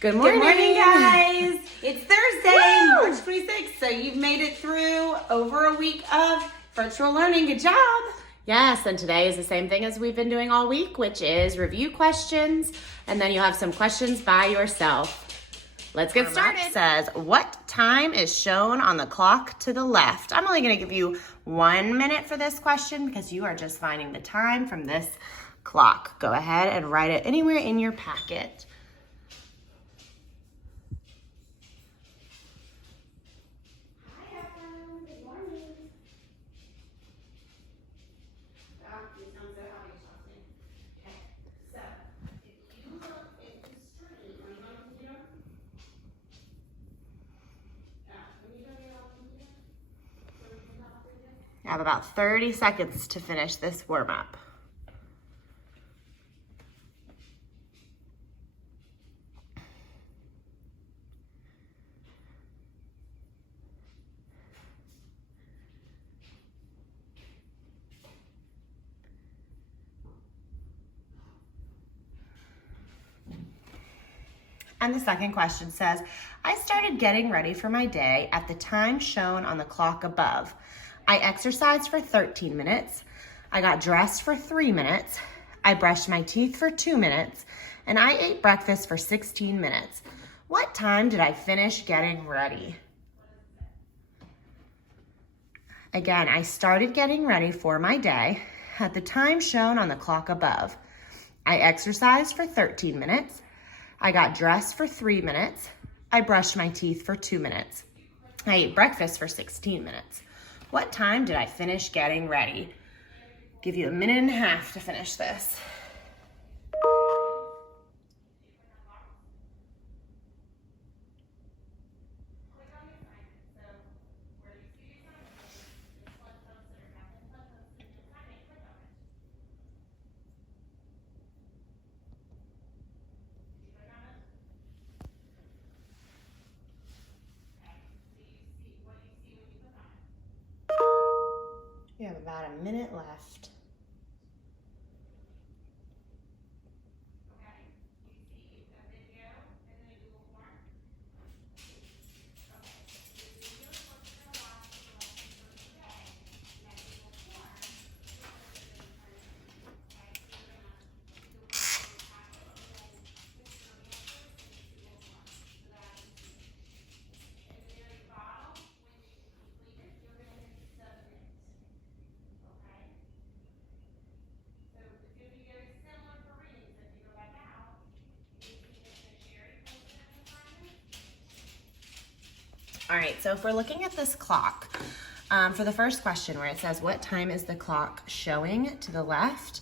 Good morning. Good morning, guys. It's Thursday, Woo! March 26th. So you've made it through over a week of virtual learning. Good job. Yes, and today is the same thing as we've been doing all week, which is review questions, and then you'll have some questions by yourself. Let's get started. It says, what time is shown on the clock to the left? I'm only going to give you 1 minute for this question because you are just finding the time from this clock. Go ahead and write it anywhere in your packet. I have about 30 seconds to finish this warm-up. And the second question says, I started getting ready for my day at the time shown on the clock above. I exercised for 13 minutes. I got dressed for 3 minutes. I brushed my teeth for 2 minutes. And I ate breakfast for 16 minutes. What time did I finish getting ready? Again, I started getting ready for my day at the time shown on the clock above. I exercised for 13 minutes. I got dressed for 3 minutes. I brushed my teeth for 2 minutes. I ate breakfast for 16 minutes. What time did I finish getting ready? Give you 1.5 minutes to finish this. You have about 1 minute left. All right, so if we're looking at this clock, for the first question where it says, what time is the clock showing to the left?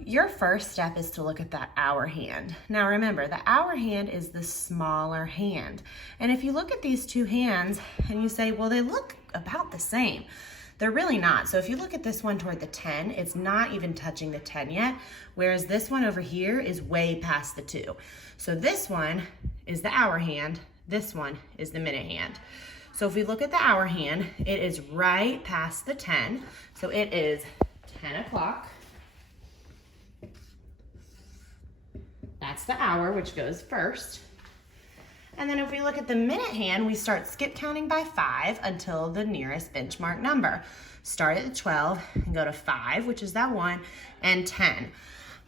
Your first step is to look at that hour hand. Now remember, the hour hand is the smaller hand. And if you look at these two hands and you say, well, they look about the same, they're really not. So if you look at this one toward the 10, it's not even touching the 10 yet, whereas this one over here is way past the 2. So this one is the hour hand, this one is the minute hand. So if we look at the hour hand, it is right past the 10. So it is 10 o'clock. That's the hour, which goes first. And then if we look at the minute hand, we start skip counting by 5 until the nearest benchmark number. Start at 12 and go to 5, which is that 1, and 10.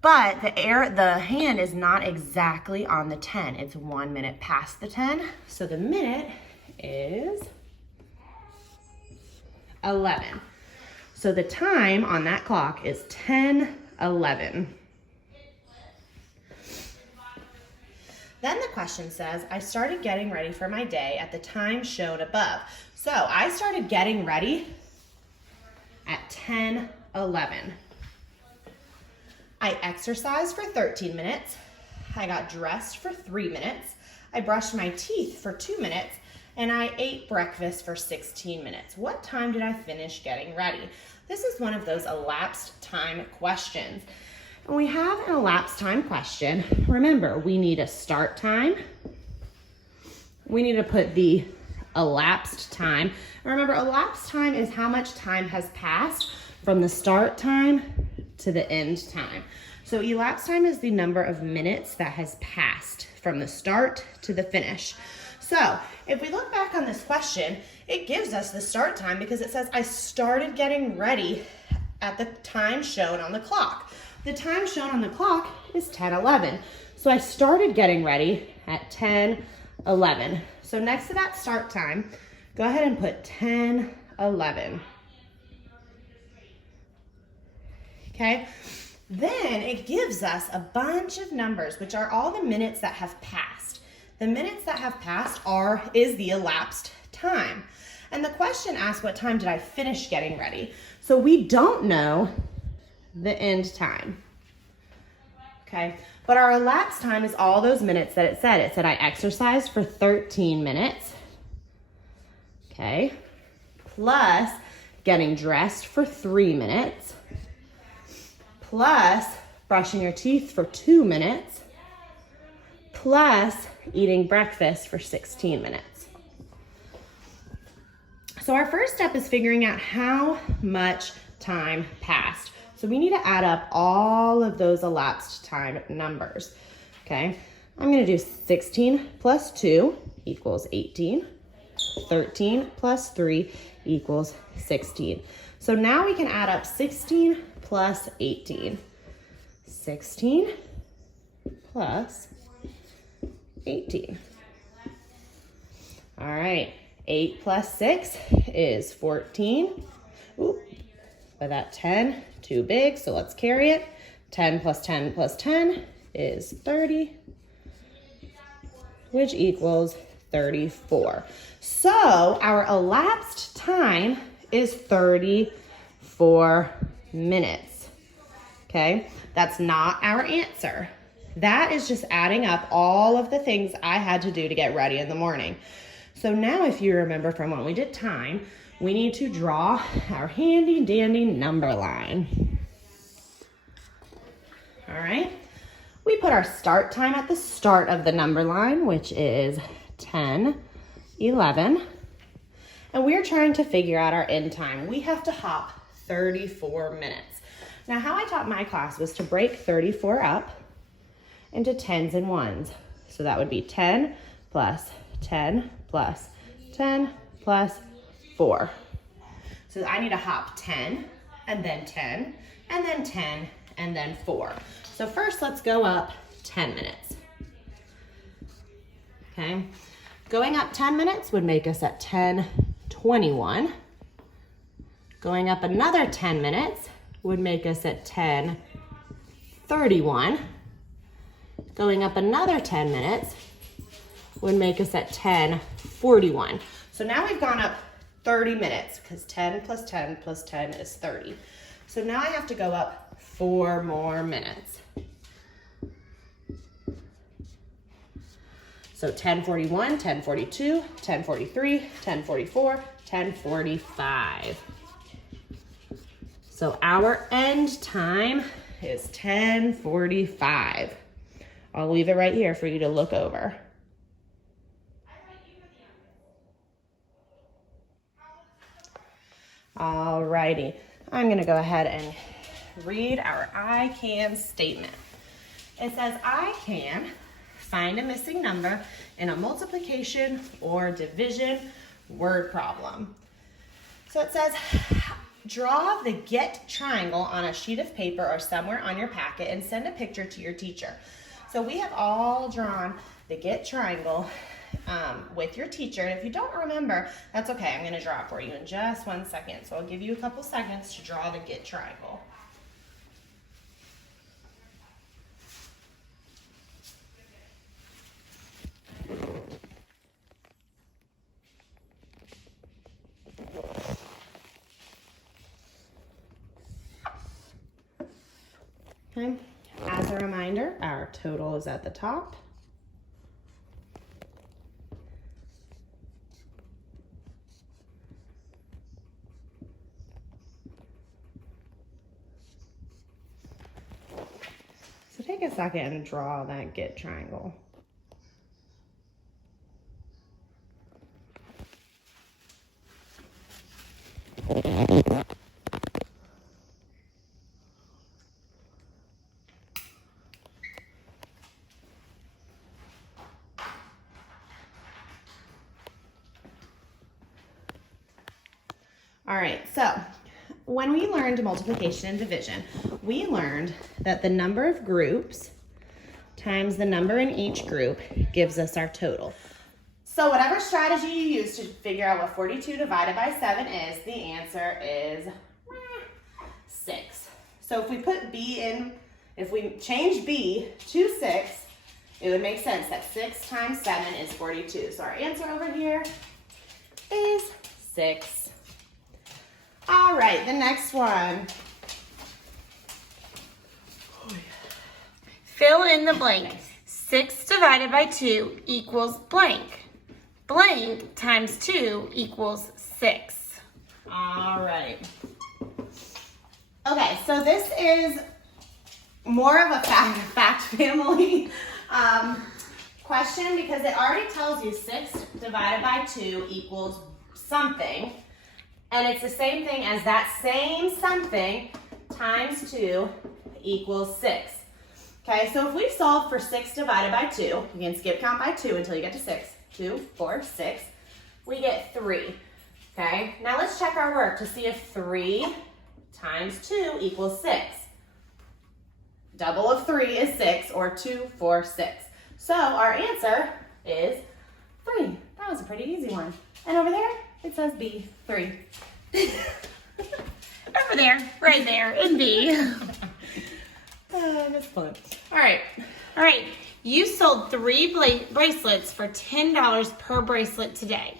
But the hand is not exactly on the 10. It's 1 minute past the 10. So the minute is 11. So the time on that clock is 10:11. Then the question says, I started getting ready for my day at the time shown above. So I started getting ready at 10:11. I exercised for 13 minutes. I got dressed for 3 minutes. I brushed my teeth for 2 minutes. And I ate breakfast for 16 minutes. What time did I finish getting ready? This is one of those elapsed time questions. When we have an elapsed time question, remember, we need a start time. We need to put the elapsed time. Remember, elapsed time is how much time has passed from the start time to the end time. So elapsed time is the number of minutes that has passed from the start to the finish. So if we look back on this question, it gives us the start time because it says I started getting ready at the time shown on the clock. The time shown on the clock is 10:11. So I started getting ready at 10:11. So next to that start time, go ahead and put 10:11. Okay? Then it gives us a bunch of numbers, which are all the minutes that have passed. The minutes that have passed is the elapsed time. And the question asks, what time did I finish getting ready? So we don't know the end time. Okay, but our elapsed time is all those minutes that it said. It said I exercised for 13 minutes. Okay, plus getting dressed for 3 minutes. Plus brushing your teeth for 2 minutes, plus eating breakfast for 16 minutes. So our first step is figuring out how much time passed. So we need to add up all of those elapsed time numbers, okay? I'm gonna do 16 plus 2 equals 18. 13 plus 3 equals 16. So now we can add up 16 plus 18. 16 plus 18. All right, 8 plus 6 is 14. Oop, but that 10, too big, so let's carry it. 10 plus 10 plus 10 is 30, which equals 34. So our elapsed time is 34 minutes, okay? That's not our answer. That is just adding up all of the things I had to do to get ready in the morning. So now if you remember from when we did time, we need to draw our handy dandy number line. All right, we put our start time at the start of the number line, which is 10:11. And we're trying to figure out our end time. We have to hop 34 minutes. Now, how I taught my class was to break 34 up into tens and ones. So that would be 10 plus 10 plus 10 plus 4. So I need to hop 10 and then 10 and then 10 and then 4. So first let's go up 10 minutes. Okay, going up 10 minutes would make us at 10:21. Going up another 10 minutes would make us at 10:31. Going up another 10 minutes would make us at 10:41. So now we've gone up 30 minutes because 10 plus 10 plus 10 is 30. So now I have to go up 4 more minutes. So 10:41, 10:42, 10:43, 10:44, 10:45. So our end time is 10:45. I'll leave it right here for you to look over. Alrighty, I'm gonna go ahead and read our I can statement. It says, I can find a missing number in a multiplication or division word problem. So it says, draw the get triangle on a sheet of paper or somewhere on your packet and send a picture to your teacher. So we have all drawn the get triangle with your teacher. And if you don't remember, that's okay. I'm gonna draw it for you in just 1 second. So I'll give you a couple seconds to draw the get triangle. Okay, as a reminder, our total is at the top. So take a second and draw that get triangle. All right, so when we learned multiplication and division, we learned that the number of groups times the number in each group gives us our total. So whatever strategy you use to figure out what 42 divided by 7 is, the answer is 6. So if we put B in, if we change B to 6, it would make sense that 6 times 7 is 42. So our answer over here is 6. All right, the next one. Fill in the blank. 6 divided by 2 equals blank. Blank times 2 equals 6. All right. Okay, so this is more of a fact family question because it already tells you 6 divided by 2 equals something. And it's the same thing as that same something times 2 equals 6. Okay, so if we solve for 6 divided by 2, you can skip count by 2 until you get to 6. 2, 4, 6. We get 3. Okay, now let's check our work to see if 3 times 2 equals 6. Double of 3 is 6, or 2, 4, 6. So our answer is 3. That was a pretty easy one. And over there, it says B, 3. Over there, right there, in B. That's fun. All right. All right, you sold 3 bracelets for $10 per bracelet today.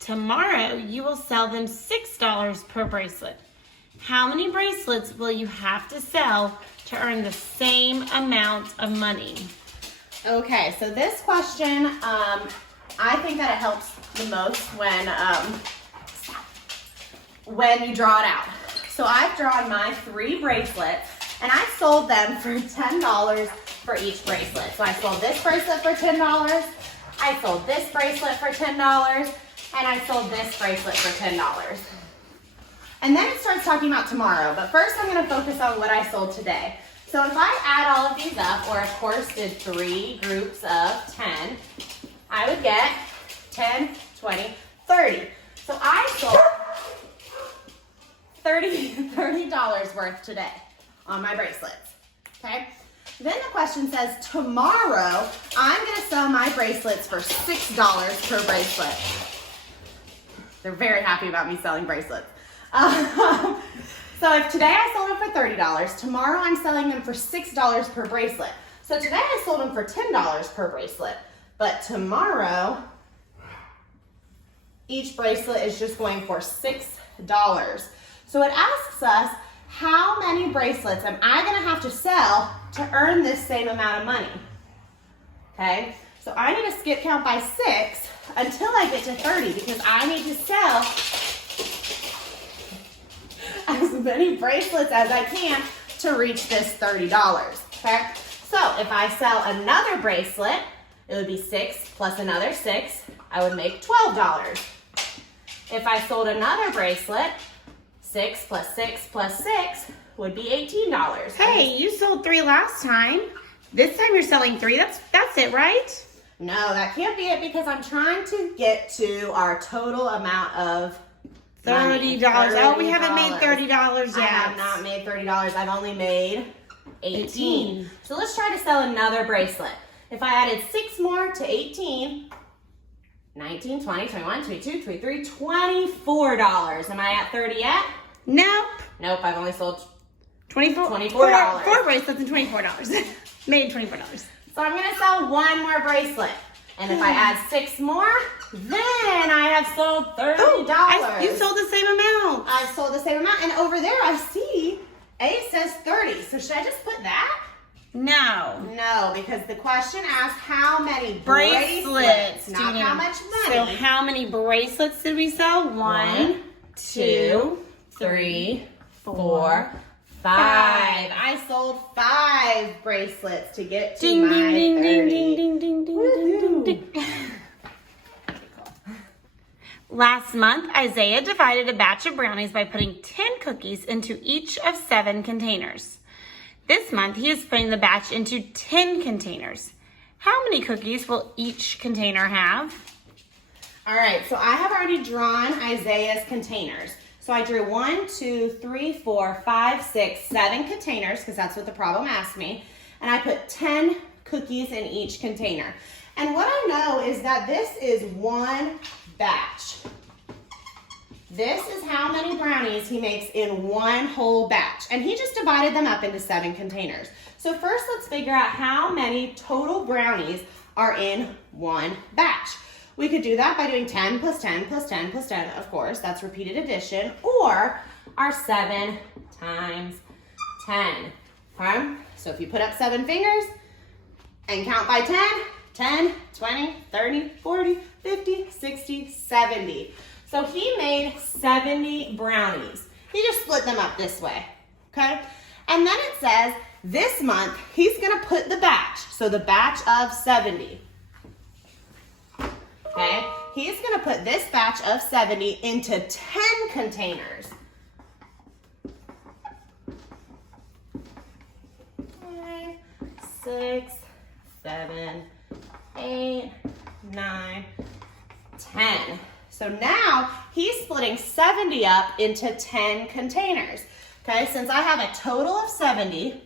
Tomorrow, you will sell them $6 per bracelet. How many bracelets will you have to sell to earn the same amount of money? Okay, so this question, I think that it helps the most when you draw it out. So I've drawn my 3 bracelets, and I sold them for $10 for each bracelet. So I sold this bracelet for $10, I sold this bracelet for $10, and I sold this bracelet for $10. And then it starts talking about tomorrow, but first I'm gonna focus on what I sold today. So if I add all of these up, or of course did 3 groups of 10, I would get 10, 20, 30. So I sold $30 worth today on my bracelets, okay? Then the question says, tomorrow, I'm gonna sell my bracelets for $6 per bracelet. They're very happy about me selling bracelets. So if today I sold them for $30, tomorrow I'm selling them for $6 per bracelet. So today I sold them for $10 per bracelet, but tomorrow, each bracelet is just going for $6. So it asks us, how many bracelets am I gonna have to sell to earn this same amount of money? Okay, so I need to skip count by 6 until I get to 30 because I need to sell as many bracelets as I can to reach this $30, okay? So if I sell another bracelet, it would be 6 plus another 6, I would make $12. If I sold another bracelet, 6 plus 6 plus 6 would be $18. Hey, you sold 3 last time. This time you're selling 3. That's it, right? No, that can't be it because I'm trying to get to our total amount of $30. Oh, we haven't made $30 yet. I have not made $30. I've only made 18. So let's try to sell another bracelet. If I added 6 more to 18, 19, 20, 21, 22, 23, $24. Am I at 30 yet? Nope. Nope, I've only sold $24. $24. 4 bracelets and $24. Made $24. So I'm gonna sell 1 more bracelet. And if I add 6 more, then I have sold $30. You sold the same amount. I sold the same amount. And over there I see A says 30. So should I just put that? No. No, because the question asks how many Bracelets. not how much money. So how many bracelets did we sell? 1, 2, 3, 4, 5. I sold 5 bracelets to get to Ding, my ding, 30. ding, ding, ding, ding, ding, ding, ding, ding. Last month, Isaiah divided a batch of brownies by putting 10 cookies into each of 7 containers. This month, he is putting the batch into 10 containers. How many cookies will each container have? All right, so I have already drawn Isaiah's containers. So I drew 1, 2, 3, 4, 5, 6, 7 containers, because that's what the problem asked me. And I put 10 cookies in each container. And what I know is that this is one batch. This is how many brownies he makes in one whole batch. And he just divided them up into 7 containers. So first let's figure out how many total brownies are in one batch. We could do that by doing 10 plus 10 plus 10 plus 10, of course, that's repeated addition, or our 7 times 10. Okay? So if you put up 7 fingers and count by 10, 10, 20, 30, 40, 50, 60, 70. So he made 70 brownies. He just split them up this way, okay? And then it says this month he's gonna put the batch, so the batch of 70. Okay, he's gonna put this batch of 70 into 10 containers. 5, 6, 7, 8, 9, 10. So now he's splitting 70 up into 10 containers. Okay, since I have a total of 70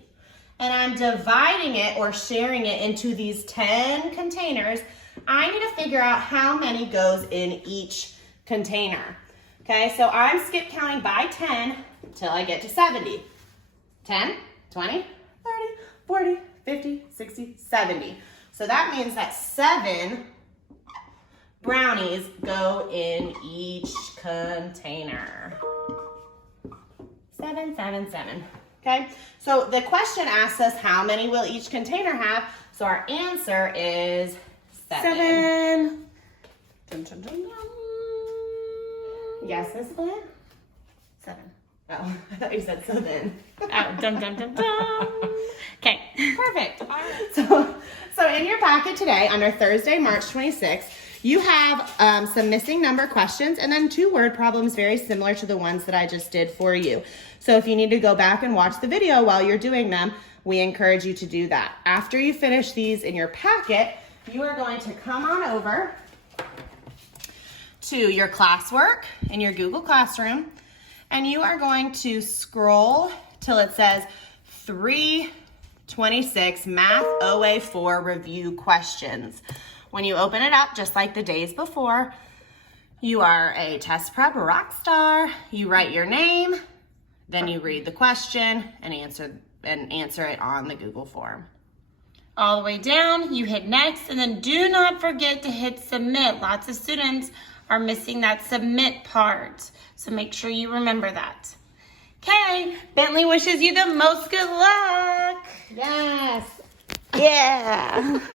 and I'm dividing it or sharing it into these 10 containers, I need to figure out how many goes in each container. Okay, so I'm skip counting by 10 until I get to 70. 10, 20, 30, 40, 50, 60, 70. So that means that 7 brownies go in each container. 7, 7, 7. Okay, so the question asks us how many will each container have. So our answer is 7. Dun, dun, dun, dun. Yes, Miss Flynn? 7. Oh, I thought you said 7. Oh, dum dum dum dum. Okay. Perfect. All right. So in your packet today, under Thursday, March 26th, you have some missing number questions and then 2 word problems very similar to the ones that I just did for you. So if you need to go back and watch the video while you're doing them, we encourage you to do that. After you finish these in your packet, you are going to come on over to your classwork in your Google Classroom, and you are going to scroll till it says 326 Math OA4 Review Questions. When you open it up, just like the days before, you are a test prep rock star. You write your name, then you read the question and answer it on the Google form. All the way down, you hit next, and then do not forget to hit submit. Lots of students are missing that submit part, so make sure you remember that. Okay, Bentley wishes you the most good luck. Yes. Yeah.